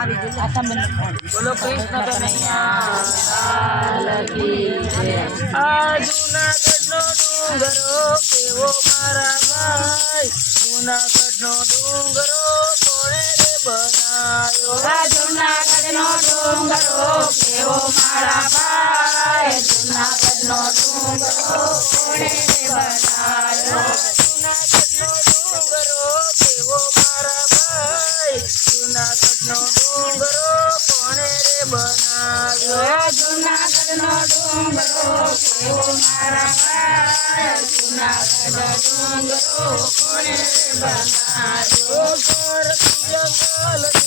બોલો કૃષ્ણ કનૈયા આ જૂનાગઢનો ડુંગરો કેવો મારા ભાઈ, જૂનાગઢનો ડુંગરો કોણે રે બનાવ્યો? આ જૂનાગઢનો ડુંગરો કેવો મારા ભાઈ, જૂનાગઢનો ડુંગરો કોણે રે બનાવ્યો? જૂનાગઢનો ડુંગરો કેવો મારા ભાઈ, જૂનાગઢનો ડુંગરો કોણે રે બનાવ્યો? આ જૂનાગઢનો ડુંગરો કેવો મારા ભાઈ, જૂનાગઢનો ડુંગરો કોણે રે બનાવ્યો? ભારતી જંગલની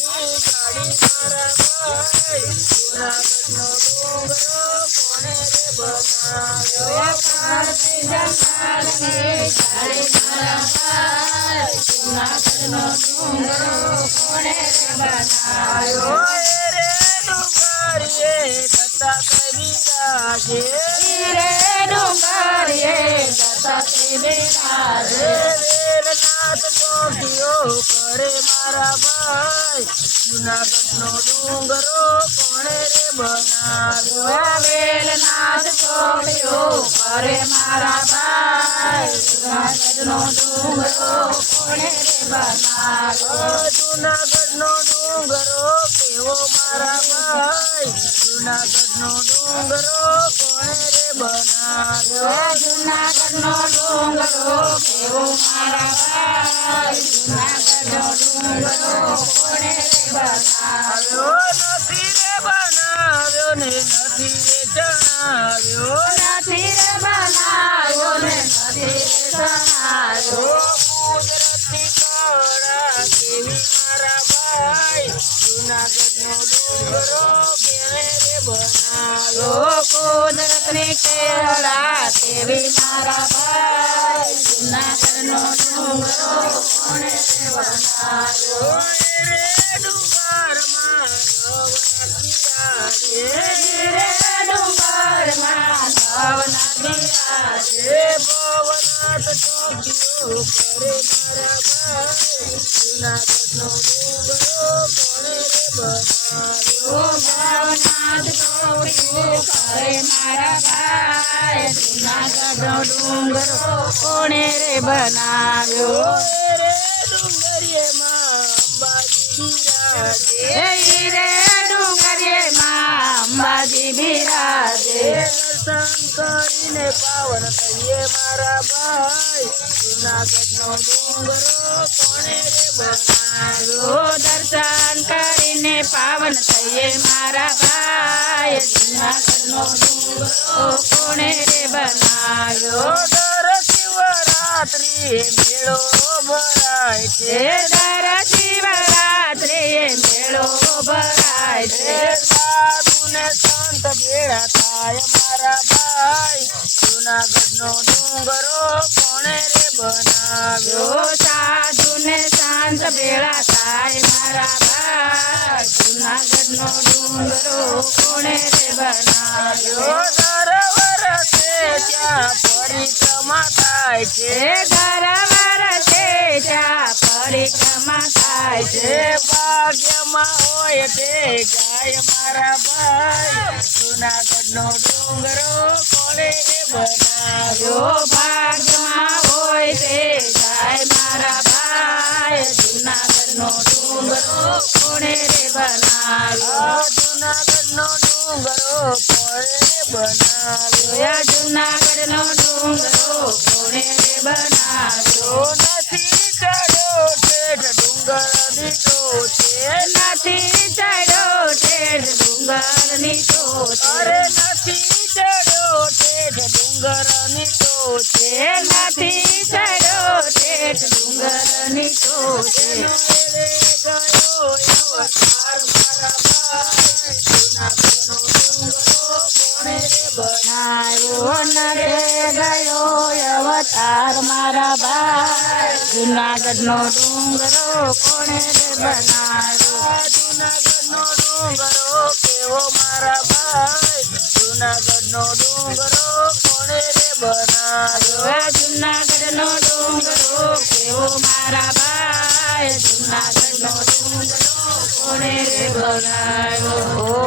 ગાડી મારા ભાઈ, જૂનાગઢનો ડુંગરો કોણે રે બનાવ્યો? ભારતી જંગલની ગાડી મારા ભાઈ, જૂનાગઢનો ડુંગરો કોણે રે બનાવ્યો? રે ડુંગરીએ દત્તા કવિરાજે, રે ડુંગરીએ દત્તાત્રી બિરાજે, વેલનાથ ચોકીઓ કરે મારા ભાઈ, જૂનાગઢનો ડુંગરો કોણે રે બનાવ્યો? વેલનાથ ચોકીઓ કરે મારા ભાઈ, જૂનાગઢનો ડુંગરો કોણે રે બનાવ્યો? જૂનાગઢનો ડુંગરો કેવો મારા ભાઈ, જૂનાગઢનો ડુંગરો કોણે રે બનાવ્યો? જૂનાગઢનો ડુંગરો કેવો મારા ભાઈ, જૂનાગઢનો ડુંગરો કોણે રે બનાવ્યો? નથી રે બનાવ્યો ને નથી રે જણાવ્યો, નથી રે બનાવ્યો ને નથી રે જણાવ્યો. કુદરતની કળા કેવી મારા ભાઈ, જૂનાગઢનો ડુંગરો કેવે રે બનાવ્યો? કુદરતની કેળા તેવી મારા ભાઈ, જૂનાગઢનો ડુંગરો કોણે રે બનાવ્યો? રે ડુંગરમાં નવનખી રે ડુંગરમાં નવનાથ બિરાજે, ભવનાથ ચોકીઓ કરે મારા ભાઈ, જૂનાગઢનો ડુંગરો કોણે રે બનાવ્યો? ભવનાથ ચોકીઓ કરે મારા ભાઈ, જૂનાગઢનો ડુંગરો કોણે રે બનાવ્યો? રે ડુંગરીએમાં અંબાજી બિરાજે, રે ડુંગરીએમાં અંબાજી બિરાજે, દર્શન કરીને પાવન થઈએ મારા ભાઈ, જૂનાગઢનો ડુંગરો કોણે રે બનાવ્યો? દર્શન કરીને પાવન થઈએ મારા ભાઈ, જૂનાગઢનો ડુંગરો કોણે રે બનાવ્યો? દર શિવરાત્રિએ મેળો ભરાય છે, દર શિવરાત્રિએ મેળો ભરાય છે, સાધુ ને સંત ભેળા થાય મારા ભાઈ, જૂનાગઢનો ડુંગરો કોણે રે બનાવ્યો? સાધુ ને શાંત ભેળા થાય મારા ભાઈ, જૂનાગઢનો ડુંગરો કોણે રે બનાવ્યો? દર વર્ષે ત્યાં પરિક્રમા થાય છે, દર વર્ષે ત્યાં પરિક્રમા થાય છે, ભાગ્યમાં હોય તે જાય મારા ભાઈ, જૂનાગઢનો ડુંગરો કોણે રે બનાવ્યો? ભાગમાં હોય તે જાય મારા ભાઈ, જૂનાગઢનો ડુંગરો કોણે રે બનાવ્યો? જૂનાગઢનો ડુંગરો કોણે રે બનાવ્યો? જૂનાગઢનો ડુંગરો કોણે રે બનાવ્યો? નથી ચડ્યો ઠેઠ ડુંગરની ટોચે, નથી ચડ્યો ઠેઠ ડુંગરની ટોચે, અરે નથી ચડ્યો ઠેઠ ડુંગરની ટોચે, નથી ચડ્યો ઠેઠ ડુંગરની ટોચે. વેળે ગયો અવતાર મારા ભાઈ, જૂનાગઢનો ડુંગરો કોણે રે બનાવ્યો નરે ગયો અવતાર મારા ભાઈ, જૂનાગઢનો ડુંગરો કોણે રે બનાવ્યો? જૂનાગઢનો ડુંગરો કેવો મારા ભાઈ, જૂનાગઢનો ડુંગરો કોણે રે બનાવ્યો? જૂનાગઢનો ડુંગરો કેવો મારા ભાઈ, જૂનાગઢનો ડુંગરો કોણે રે બનાવ્યો ઓ